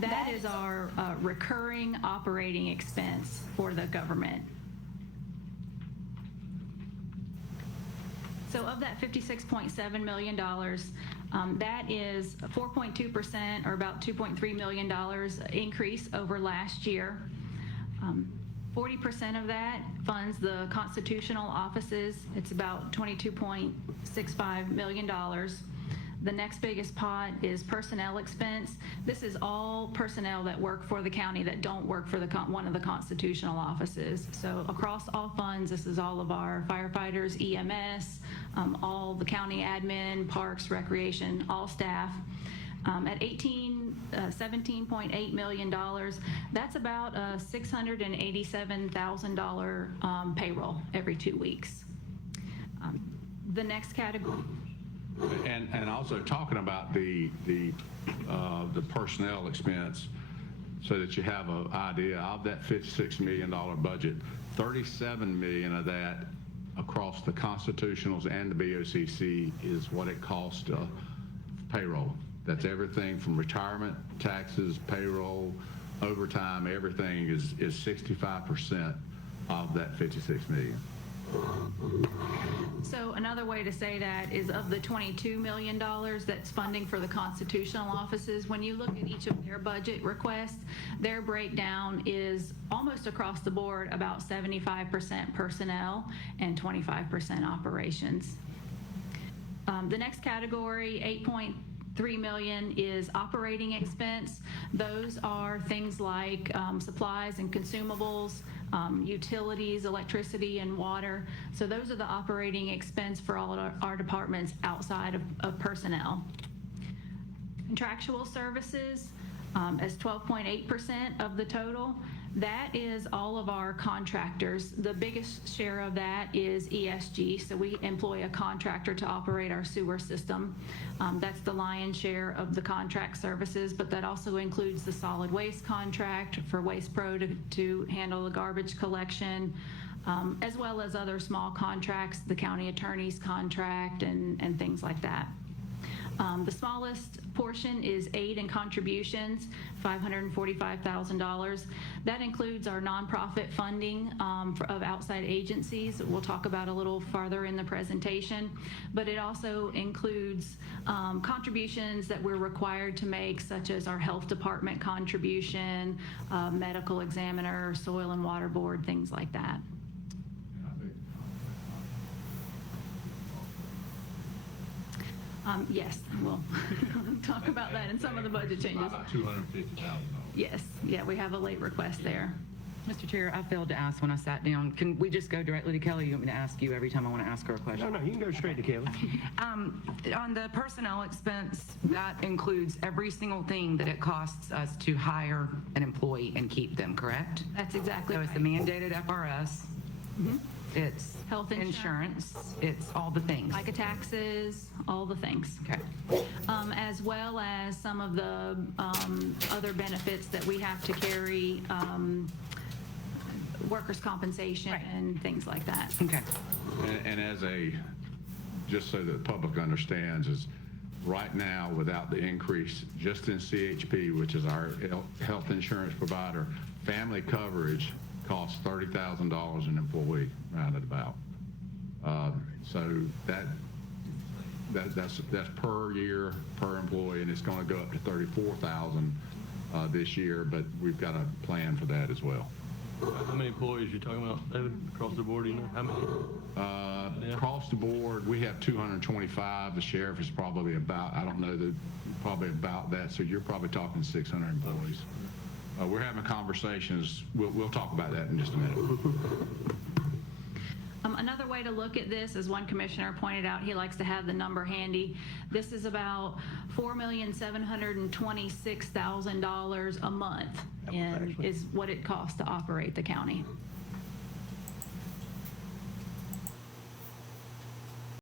That is our recurring operating expense for the government. So of that $56.7 million, that is 4.2% or about $2.3 million increase over last year. 40% of that funds the constitutional offices. It's about $22.65 million. The next biggest pot is personnel expense. This is all personnel that work for the county that don't work for one of the constitutional offices. So across all funds, this is all of our firefighters, EMS, all the county admin, parks, recreation, all staff. At $17.8 million, that's about a $687,000 payroll every 2 weeks. The next category. And also talking about the personnel expense, so that you have an idea of that $56 million budget, $37 million of that across the constitutionals and the BOCC is what it costs payroll. That's everything from retirement, taxes, payroll, overtime, everything is 65% of that $56 million. So another way to say that is of the $22 million that's funding for the constitutional offices, when you look at each of their budget requests, their breakdown is almost across the board about 75% personnel and 25% operations. The next category, $8.3 million, is operating expense. Those are things like supplies and consumables, utilities, electricity, and water. So those are the operating expense for all of our departments outside of personnel. Contractual services as 12.8% of the total. That is all of our contractors. The biggest share of that is ESG, so we employ a contractor to operate our sewer system. That's the lion's share of the contract services, but that also includes the solid waste contract for Waste Pro to handle the garbage collection, as well as other small contracts, the county attorney's contract and things like that. The smallest portion is aid and contributions, $545,000. That includes our nonprofit funding of outside agencies. We'll talk about a little farther in the presentation, but it also includes contributions that we're required to make, such as our health department contribution, medical examiner, soil and water board, things like that. Yes, we'll talk about that in some of the budget changes. About $250,000. Yes, yeah, we have a late request there. Mr. Chair, I failed to ask when I sat down. Can we just go directly to Kelly? You want me to ask you every time I want to ask her a question? No, you can go straight to Kelly. On the personnel expense, that includes every single thing that it costs us to hire an employee and keep them, correct? That's exactly So right. it's the mandated FRS. Mm-hmm. It's Health insurance. It's all the things. FICA taxes, all the things. Okay. As well as some of the other benefits that we have to carry, workers' compensation and things like that. Okay. And as just so that the public understands, is right now without the increase just in CHP, which is our health insurance provider, family coverage costs $30,000 an employee, rounded about. So that's per year per employee, and it's going to go up to $34,000 this year. But we've got a plan for that as well. How many employees are you talking about, David, across the board? Do you know how many? Across the board, we have 225. The sheriff is probably about, I don't know, probably about that. So you're probably talking 600 employees. We're having conversations. We'll talk about that in just a minute. Another way to look at this, as one commissioner pointed out, he likes to have the number handy. This is about $4,726,000 a month is what it costs to operate the county.